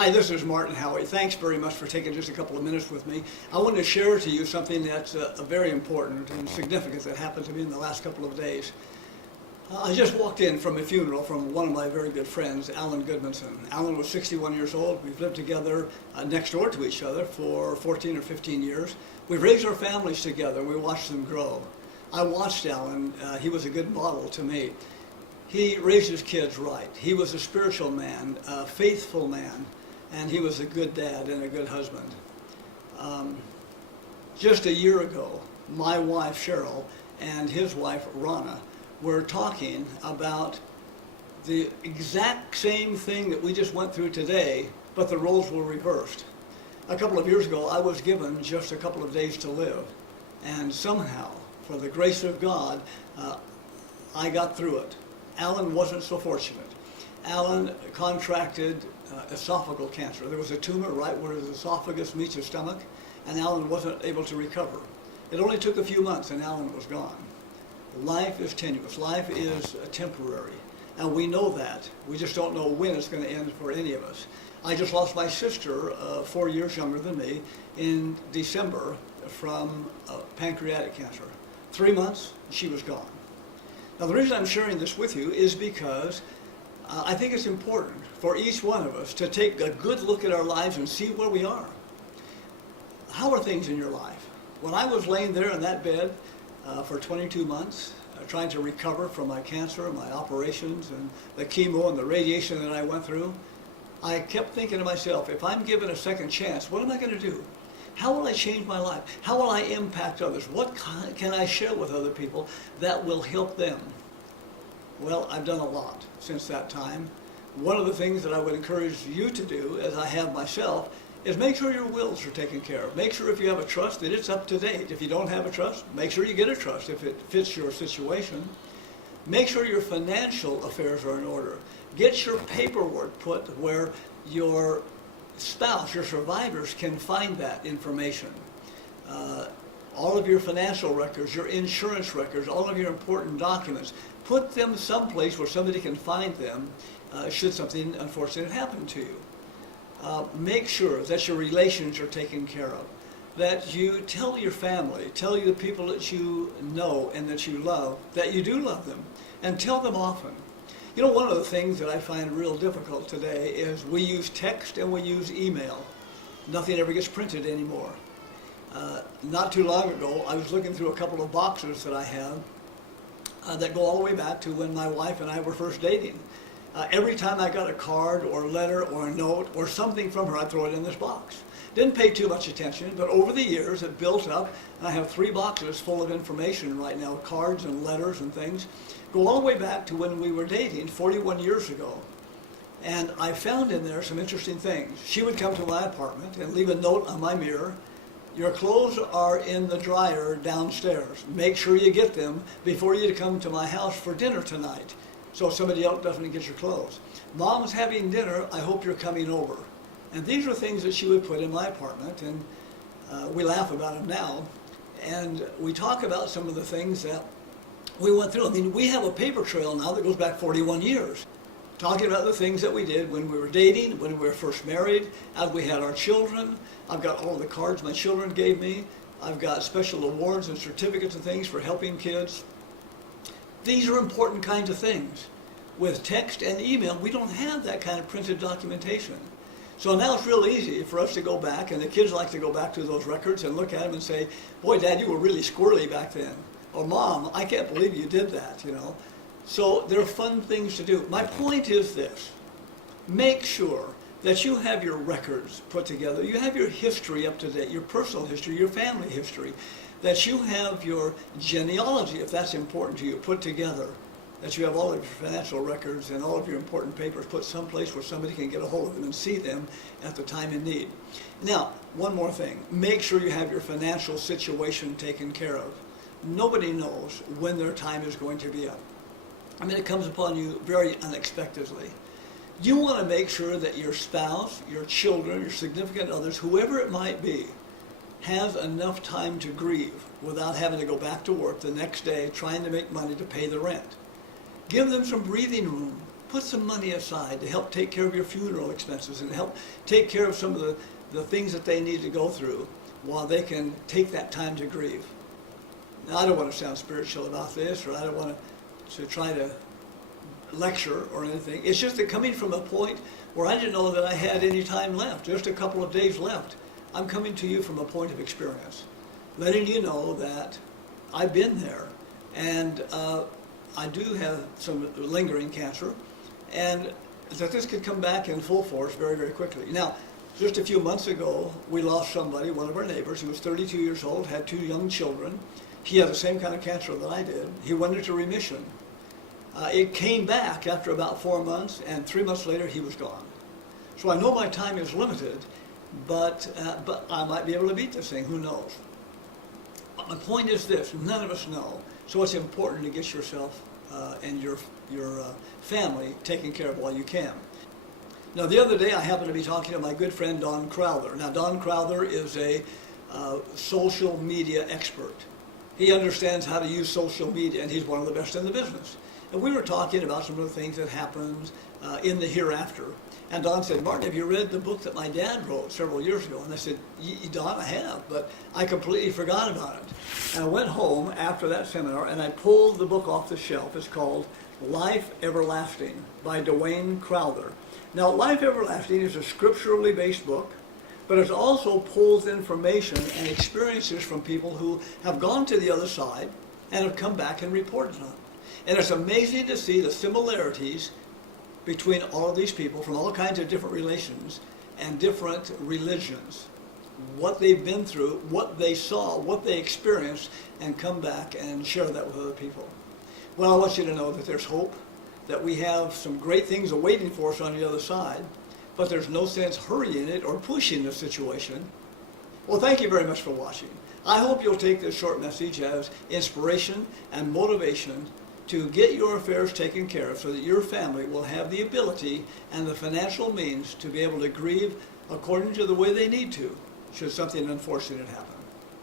Hi, this is Martin Howey. Thanks very much for taking just a couple of minutes with me. I want to share to you something that's very important and significant that happened to me in the last couple of days. I just walked in from a funeral from one of my very good friends, Alan Goodmanson. Alan was 61 years old. We've lived together next door to each other for 14 or 15 years. We've raised our families together. We watched them grow. I watched Alan. He was a good model to me. He raised his kids right. He was a spiritual man, a faithful man, and he was a good dad and a good husband. Just a year ago, my wife Cheryl and his wife Rana were talking about the exact same thing that we just went through today, but the roles were reversed. A couple of years ago, I was given just a couple of days to live, and somehow, for the grace of God, I got through it. Alan wasn't so fortunate. Alan contracted esophageal cancer. There was a tumor right where his esophagus meets his stomach, and Alan wasn't able to recover. It only took a few months, and Alan was gone. Life is tenuous. Life is temporary, and we know that. We just don't know when it's going to end for any of us. I just lost my sister, 4 years younger than me, in December from pancreatic cancer. 3 months, she was gone. Now, the reason I'm sharing this with you is because I think it's important for each one of us to take a good look at our lives and see where we are. How are things in your life? When I was laying there in that bed for 22 months, trying to recover from my cancer, my operations, and the chemo and the radiation that I went through, I kept thinking to myself, if I'm given a second chance, what am I going to do? How will I change my life? How will I impact others? What can I share with other people that will help them? Well, I've done a lot since that time. One of the things that I would encourage you to do, as I have myself, is make sure your wills are taken care of. Make sure if you have a trust that it's up to date. If you don't have a trust, make sure you get a trust if it fits your situation. Make sure your financial affairs are in order. Get your paperwork put where your spouse, your survivors, can find that information. All of your financial records, your insurance records, all of your important documents, put them someplace where somebody can find them should something unfortunate happen to you. Make sure that your relations are taken care of, that you tell your family, tell the people that you know and that you love, that you do love them, and tell them often. You know, one of the things that I find real difficult today is we use text and we use email. Nothing ever gets printed anymore. Not too long ago, I was looking through a couple of boxes that I have that go all the way back to when my wife and I were first dating. Every time I got a card or a letter or a note or something from her, I'd throw it in this box. Didn't pay too much attention, but over the years it built up, and I have 3 boxes full of information right now, cards and letters and things. Go all the way back to when we were dating 41 years ago. And I found in there some interesting things. She would come to my apartment and leave a note on my mirror. Your clothes are in the dryer downstairs. Make sure you get them before you come to my house for dinner tonight, so somebody else doesn't get your clothes. Mom's having dinner, I hope you're coming over. And these are things that she would put in my apartment, and we laugh about them now. And we talk about some of the things that we went through. I mean, we have a paper trail now that goes back 41 years, talking about the things that we did when we were dating, when we were first married, as we had our children. I've got all of the cards my children gave me. I've got special awards and certificates and things for helping kids. These are important kinds of things. With text and email, we don't have that kind of printed documentation. So now it's real easy for us to go back, and the kids like to go back to those records and look at them and say, boy, Dad, you were really squirrely back then. Or, Mom, I can't believe you did that, you know. So they're fun things to do. My point is this. Make sure that you have your records put together. You have your history up to date, your personal history, your family history. That you have your genealogy, if that's important to you, put together. That you have all of your financial records and all of your important papers put someplace where somebody can get a hold of them and see them at the time in need. Now, one more thing. Make sure you have your financial situation taken care of. Nobody knows when their time is going to be up. I mean, it comes upon you very unexpectedly. You want to make sure that your spouse, your children, your significant others, whoever it might be, has enough time to grieve without having to go back to work the next day trying to make money to pay the rent. Give them some breathing room. put some money aside to help take care of your funeral expenses and help take care of some of the things that they need to go through while they can take that time to grieve. Now, I don't want to sound spiritual about this, or I don't want to try to lecture or anything. It's just that coming from a point where I didn't know that I had any time left, just a couple of days left, I'm coming to you from a point of experience, letting you know that I've been there, and I do have some lingering cancer, and that this could come back in full force very, very quickly. Now, just a few months ago, we lost somebody, one of our neighbors. He was 32 years old, had 2 young children. He had the same kind of cancer that I did. He went into remission. It came back after about 4 months, and 3 months later, he was gone. So I know my time is limited, but I might be able to beat this thing. Who knows? But my point is this: none of us know. So it's important to get yourself and your family taken care of while you can. Now, the other day, I happened to be talking to my good friend Don Crowther. Now, Don Crowther is a social media expert. He understands how to use social media, and he's one of the best in the business. And we were talking about some of the things that happened in the hereafter. And Don said, "Martin, have you read the book that my dad wrote several years ago?" And I said, "Don, I have, but I completely forgot about it." And I went home after that seminar, and I pulled the book off the shelf. It's called Life Everlasting by Dwayne Crowther. Now, Life Everlasting is a scripturally based book, but it also pulls information and experiences from people who have gone to the other side and have come back and reported on it. And it's amazing to see the similarities between all of these people from all kinds of different relations and different religions, what they've been through, what they saw, what they experienced, and come back and share that with other people. Well, I want you to know that there's hope, that we have some great things awaiting for us on the other side, but there's no sense hurrying it or pushing the situation. Well, thank you very much for watching. I hope you'll take this short message as inspiration and motivation to get your affairs taken care of so that your family will have the ability and the financial means to be able to grieve according to the way they need to, should something unfortunate happen.